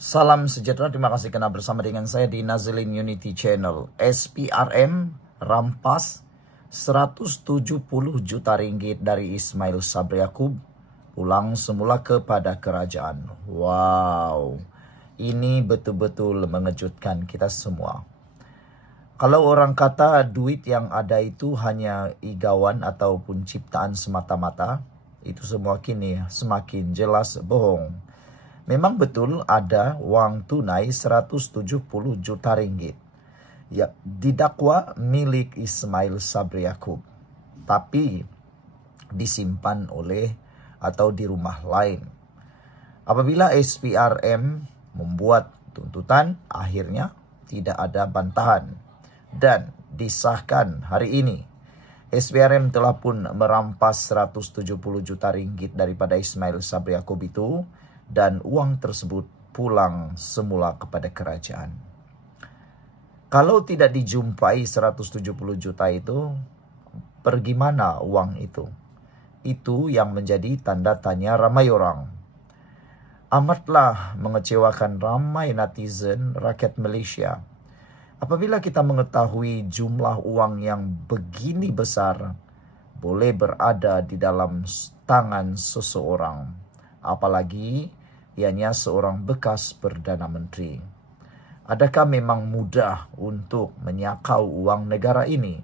Salam sejahtera, terima kasih karena bersama dengan saya di Nazilin Unity Channel. SPRM rampas 170 juta ringgit dari Ismail Sabri Yaakob pulang semula kepada kerajaan. Wow, ini betul-betul mengejutkan kita semua. Kalau orang kata duit yang ada itu hanya igawan ataupun ciptaan semata-mata, itu semua kini semakin jelas bohong. Memang betul ada wang tunai 170 juta ringgit ya didakwa milik Ismail Sabri Yaakob, tapi disimpan oleh atau di rumah lain. Apabila SPRM membuat tuntutan, akhirnya tidak ada bantahan dan disahkan hari ini. SPRM telah pun merampas 170 juta ringgit daripada Ismail Sabri Yaakob itu, dan uang tersebut pulang semula kepada kerajaan. Kalau tidak dijumpai 170 juta itu, pergi mana uang itu? Itu yang menjadi tanda tanya ramai orang. Amatlah mengecewakan ramai netizen rakyat Malaysia apabila kita mengetahui jumlah uang yang begini besar boleh berada di dalam tangan seseorang, apalagi ianya seorang bekas Perdana Menteri. Adakah memang mudah untuk menyakau uang negara ini?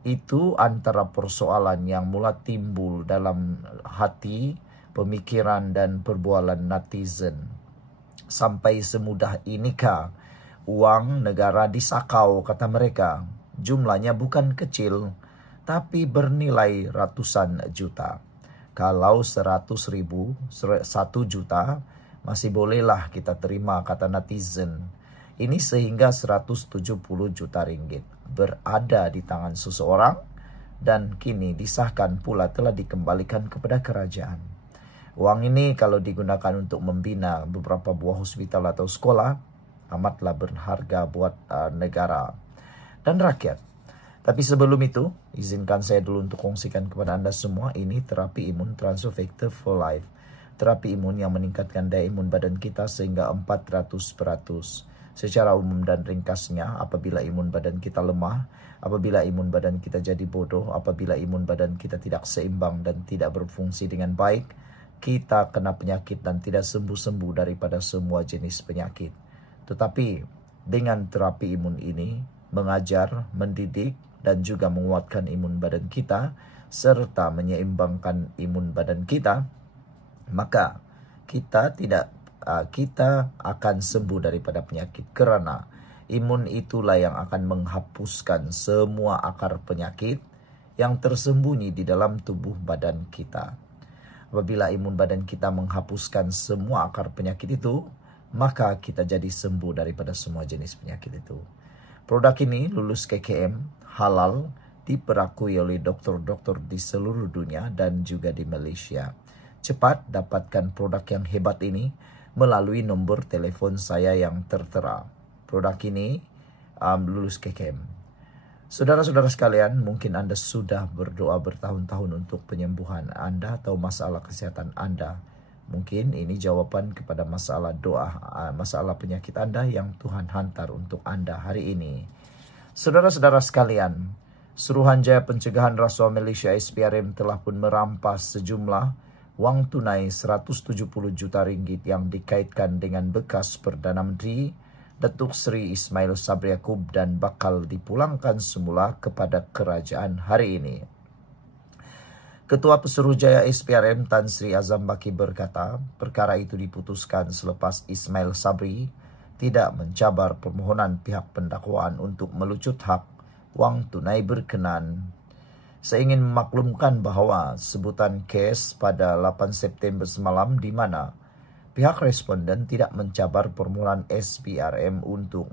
Itu antara persoalan yang mula timbul dalam hati, pemikiran dan perbualan netizen. Sampai semudah inikah uang negara disakau, kata mereka? Jumlahnya bukan kecil, tapi bernilai ratusan juta. Kalau 100.000, 1 juta, masih bolehlah kita terima, kata netizen. Ini sehingga 170 juta ringgit berada di tangan seseorang dan kini disahkan pula telah dikembalikan kepada kerajaan. Uang ini kalau digunakan untuk membina beberapa buah hospital atau sekolah, amatlah berharga buat negara dan rakyat. Tapi sebelum itu, izinkan saya dulu untuk kongsikan kepada Anda semua, ini terapi imun Transfer Factor for Life. Terapi imun yang meningkatkan daya imun badan kita sehingga 400%. Secara umum dan ringkasnya, apabila imun badan kita lemah, apabila imun badan kita jadi bodoh, apabila imun badan kita tidak seimbang dan tidak berfungsi dengan baik, kita kena penyakit dan tidak sembuh-sembuh daripada semua jenis penyakit. Tetapi dengan terapi imun ini, mengajar, mendidik, dan juga menguatkan imun badan kita, serta menyeimbangkan imun badan kita, maka kita akan sembuh daripada penyakit, kerana imun itulah yang akan menghapuskan semua akar penyakit yang tersembunyi di dalam tubuh badan kita. Apabila imun badan kita menghapuskan semua akar penyakit itu, maka kita jadi sembuh daripada semua jenis penyakit itu. Produk ini lulus KKM, halal, diperakui oleh doktor-doktor di seluruh dunia dan juga di Malaysia. Cepat dapatkan produk yang hebat ini melalui nombor telefon saya yang tertera. Produk ini lulus KKM. Saudara-saudara sekalian, mungkin Anda sudah berdoa bertahun-tahun untuk penyembuhan Anda atau masalah kesehatan Anda. Mungkin ini jawaban kepada masalah doa, masalah penyakit Anda yang Tuhan hantar untuk Anda hari ini. Saudara-saudara sekalian, Suruhanjaya Pencegahan Rasuah Malaysia SPRM telah pun merampas sejumlah wang tunai 170 juta ringgit yang dikaitkan dengan bekas Perdana Menteri Datuk Seri Ismail Sabri Yaakob dan bakal dipulangkan semula kepada kerajaan hari ini. Ketua Pesuruhjaya SPRM Tan Sri Azam Baki berkata, perkara itu diputuskan selepas Ismail Sabri tidak mencabar permohonan pihak pendakwaan untuk melucut hak wang tunai berkenan. Saya ingin memaklumkan bahawa sebutan kes pada 8 September semalam di mana pihak responden tidak mencabar permohonan SPRM untuk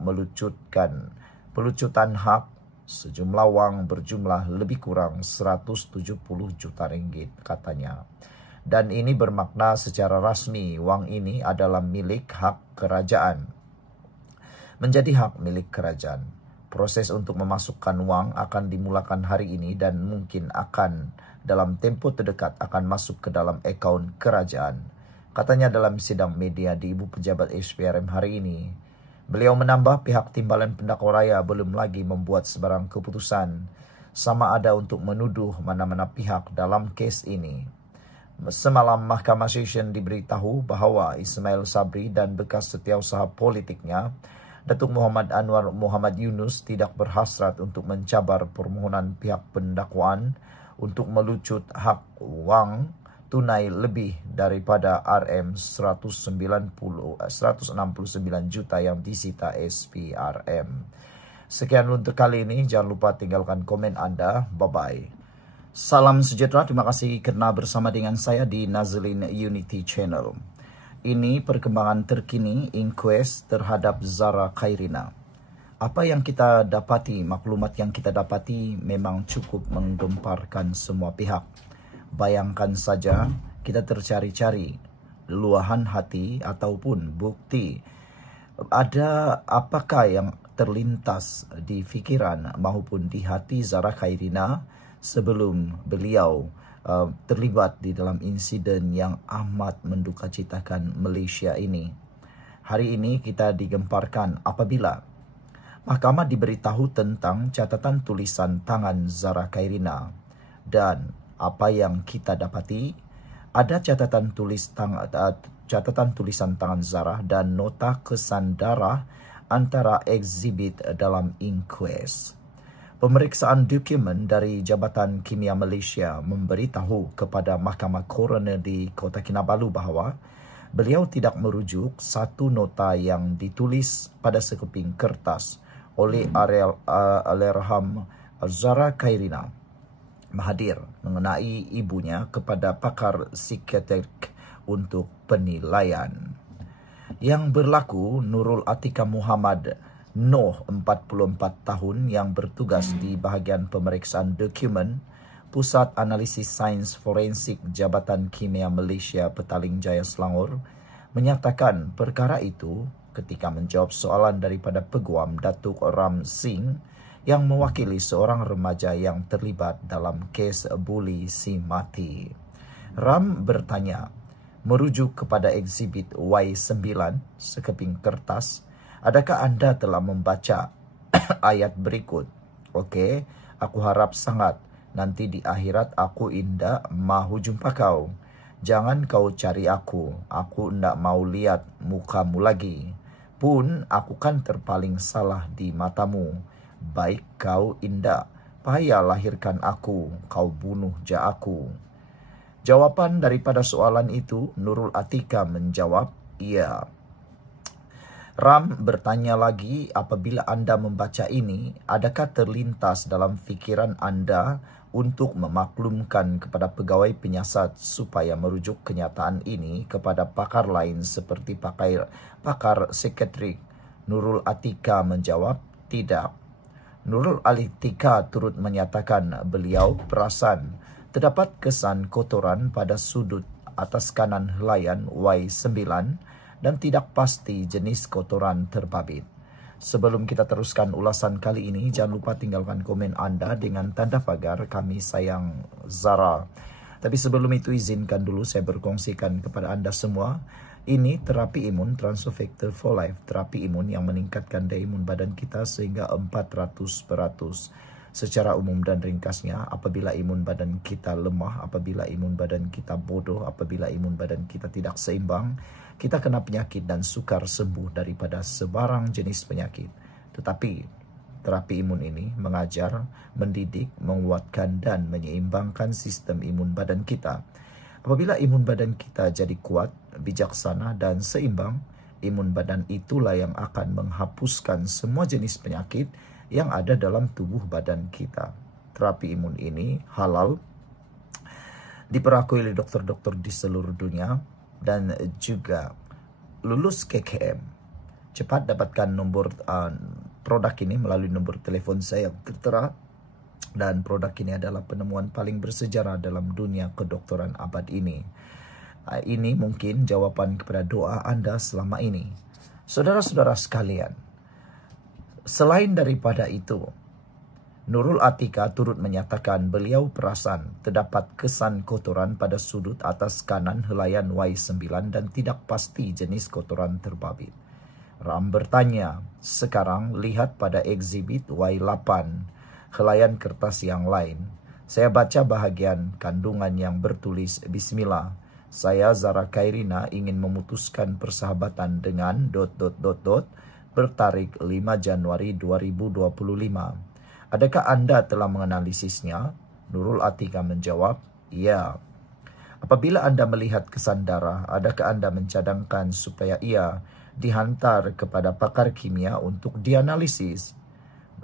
pelucutan hak sejumlah wang berjumlah lebih kurang 170 juta ringgit, katanya. Dan ini bermakna secara rasmi wang ini adalah milik hak kerajaan. Menjadi hak milik kerajaan. Proses untuk memasukkan wang akan dimulakan hari ini dan mungkin akan dalam tempoh terdekat akan masuk ke dalam akaun kerajaan. Katanya dalam sidang media di Ibu Pejabat SPRM hari ini, beliau menambah pihak Timbalan Pendakwa Raya belum lagi membuat sebarang keputusan sama ada untuk menuduh mana-mana pihak dalam kes ini. Semalam Mahkamah Session diberitahu bahwa Ismail Sabri dan bekas setiausaha politiknya, Datuk Muhammad Anwar Muhammad Yunus, tidak berhasrat untuk mencabar permohonan pihak pendakwaan untuk melucut hak wang tunai lebih daripada RM169 juta yang disita SPRM. Sekian untuk kali ini. Jangan lupa tinggalkan komen Anda. Bye-bye. Salam sejahtera. Terima kasih kerana bersama dengan saya di Nazlin Unity Channel. Ini perkembangan terkini inquest terhadap Zara Khairina. Apa yang kita dapati, maklumat yang kita dapati memang cukup menggemparkan semua pihak. Bayangkan saja kita tercari-cari luahan hati ataupun bukti. Ada apakah yang terlintas di fikiran maupun di hati Zara Khairina sebelum beliau terlibat di dalam insiden yang amat mendukacitakan Malaysia ini. Hari ini kita digemparkan apabila Mahkamah diberitahu tentang catatan tulisan tangan Zara Khairina, dan apa yang kita dapati, ada catatan tulisan tangan Zara dan nota kesan darah antara eksibit dalam inquest. Pemeriksaan dokumen dari Jabatan Kimia Malaysia memberitahu kepada Mahkamah Coroner di Kota Kinabalu bahawa beliau tidak merujuk satu nota yang ditulis pada sekeping kertas oleh Allahyarham Zara Khairina Mahathir mengenai ibunya kepada pakar psikiatrik untuk penilaian. Yang berlaku, Nurul Atika Muhammad Noh, 44 tahun, yang bertugas di bahagian pemeriksaan dokumen Pusat Analisis Sains Forensik Jabatan Kimia Malaysia Petaling Jaya Selangor, menyatakan perkara itu ketika menjawab soalan daripada Peguam Datuk Ram Singh yang mewakili seorang remaja yang terlibat dalam kes buli si mati. Ram bertanya, merujuk kepada eksibit Y9 sekeping kertas, adakah anda telah membaca ayat berikut? Okey, aku harap sangat nanti di akhirat aku indah mahu jumpa kau. Jangan kau cari aku ndak mau lihat mukamu lagi. Pun aku kan terpaling salah di matamu. Baik kau indak, payah lahirkan aku, kau bunuh ja aku. Jawapan daripada soalan itu, Nurul Atika menjawab, iya. Ram bertanya lagi, apabila anda membaca ini, adakah terlintas dalam fikiran anda untuk memaklumkan kepada pegawai penyiasat supaya merujuk kenyataan ini kepada pakar lain seperti pakar psikiatrik? Nurul Atika menjawab, tidak. Nurul Atika turut menyatakan beliau perasan terdapat kesan kotoran pada sudut atas kanan helaian Y9 dan tidak pasti jenis kotoran terbabit. Sebelum kita teruskan ulasan kali ini, jangan lupa tinggalkan komen anda dengan tanda pagar kami sayang Zara. Tapi sebelum itu izinkan dulu saya berkongsikan kepada anda semua. Ini terapi imun Transfer Factor for Life, terapi imun yang meningkatkan daya imun badan kita sehingga 400%. Secara umum dan ringkasnya, apabila imun badan kita lemah, apabila imun badan kita bodoh, apabila imun badan kita tidak seimbang, kita kena penyakit dan sukar sembuh daripada sebarang jenis penyakit. Tetapi terapi imun ini mengajar, mendidik, menguatkan dan menyeimbangkan sistem imun badan kita. Apabila imun badan kita jadi kuat, bijaksana dan seimbang, imun badan itulah yang akan menghapuskan semua jenis penyakit yang ada dalam tubuh badan kita. Terapi imun ini halal, diperakui oleh dokter-dokter di seluruh dunia dan juga lulus KKM. Cepat dapatkan nombor produk ini melalui nombor telefon saya yang tertera. Dan produk ini adalah penemuan paling bersejarah dalam dunia kedokteran abad ini. Ini mungkin jawapan kepada doa anda selama ini. Saudara-saudara sekalian, selain daripada itu, Nurul Atika turut menyatakan beliau perasan terdapat kesan kotoran pada sudut atas kanan helaian Y9 dan tidak pasti jenis kotoran terbabit. Ram bertanya, sekarang lihat pada eksibit Y8, helaian kertas yang lain. Saya baca bahagian kandungan yang bertulis Bismillah. Saya Zara Khairina ingin memutuskan persahabatan dengan ... bertarik 5 Januari 2025. Adakah Anda telah menganalisisnya? Nurul Atika menjawab, ya. Apabila Anda melihat kesan darah, adakah Anda mencadangkan supaya ia dihantar kepada pakar kimia untuk dianalisis?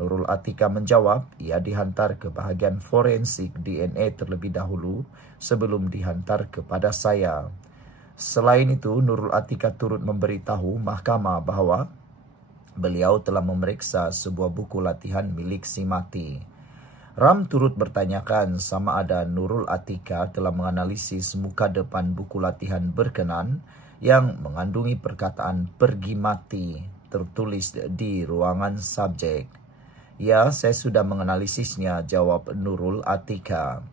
Nurul Atika menjawab, ia dihantar ke bahagian forensik DNA terlebih dahulu sebelum dihantar kepada saya. Selain itu, Nurul Atika turut memberitahu mahkamah bahawa beliau telah memeriksa sebuah buku latihan milik si mati. Ram turut bertanyakan sama ada Nurul Atika telah menganalisis muka depan buku latihan berkenan yang mengandungi perkataan pergi mati tertulis di ruangan subjek. Ya, saya sudah menganalisisnya, jawab Nurul Atika.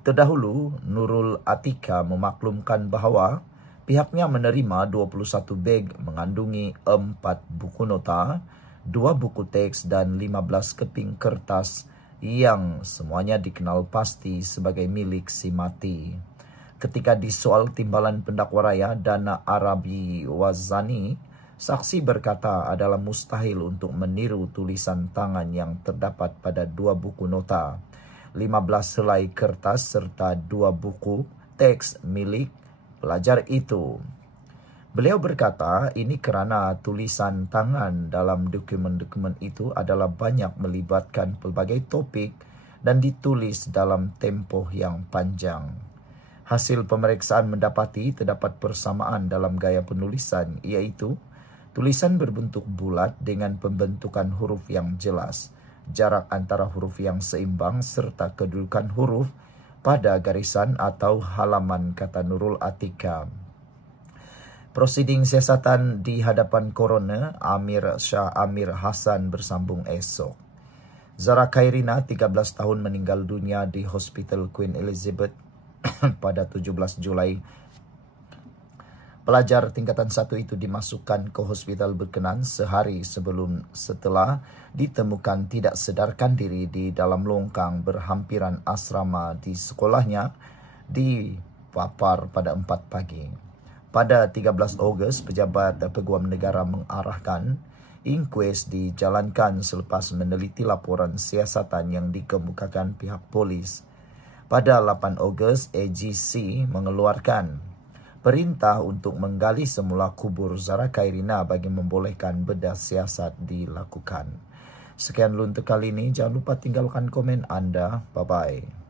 Terdahulu, Nurul Atika memaklumkan bahawa pihaknya menerima 21 beg mengandungi 4 buku nota, 2 buku teks dan 15 keping kertas yang semuanya dikenal pasti sebagai milik si mati. Ketika disoal timbalan pendakwa raya Dana Arabi Wazani, saksi berkata adalah mustahil untuk meniru tulisan tangan yang terdapat pada 2 buku nota, 15 helai kertas serta 2 buku teks milik pelajar itu. Beliau berkata ini kerana tulisan tangan dalam dokumen-dokumen itu adalah banyak melibatkan pelbagai topik dan ditulis dalam tempoh yang panjang. Hasil pemeriksaan mendapati terdapat persamaan dalam gaya penulisan, iaitu tulisan berbentuk bulat dengan pembentukan huruf yang jelas, jarak antara huruf yang seimbang serta kedudukan huruf pada garisan atau halaman, kata Nurul Atika. Prosiding siasatan di hadapan Coroner Amir Shah Amir Hassan bersambung esok. Zara Khairina, 13 tahun, meninggal dunia di Hospital Queen Elizabeth pada 17 Julai. Pelajar tingkatan 1 itu dimasukkan ke hospital berkenan sehari setelah ditemukan tidak sedarkan diri di dalam longkang berhampiran asrama di sekolahnya di Papar pada 4 pagi. Pada 13 Ogos, pejabat Peguam Negara mengarahkan inkues dijalankan selepas meneliti laporan siasatan yang dikemukakan pihak polis. Pada 8 Ogos, AGC mengeluarkan perintah untuk menggali semula kubur Zara Khairina bagi membolehkan bedah siasat dilakukan. Sekian dulu untuk kali ini. Jangan lupa tinggalkan komen Anda. Bye-bye.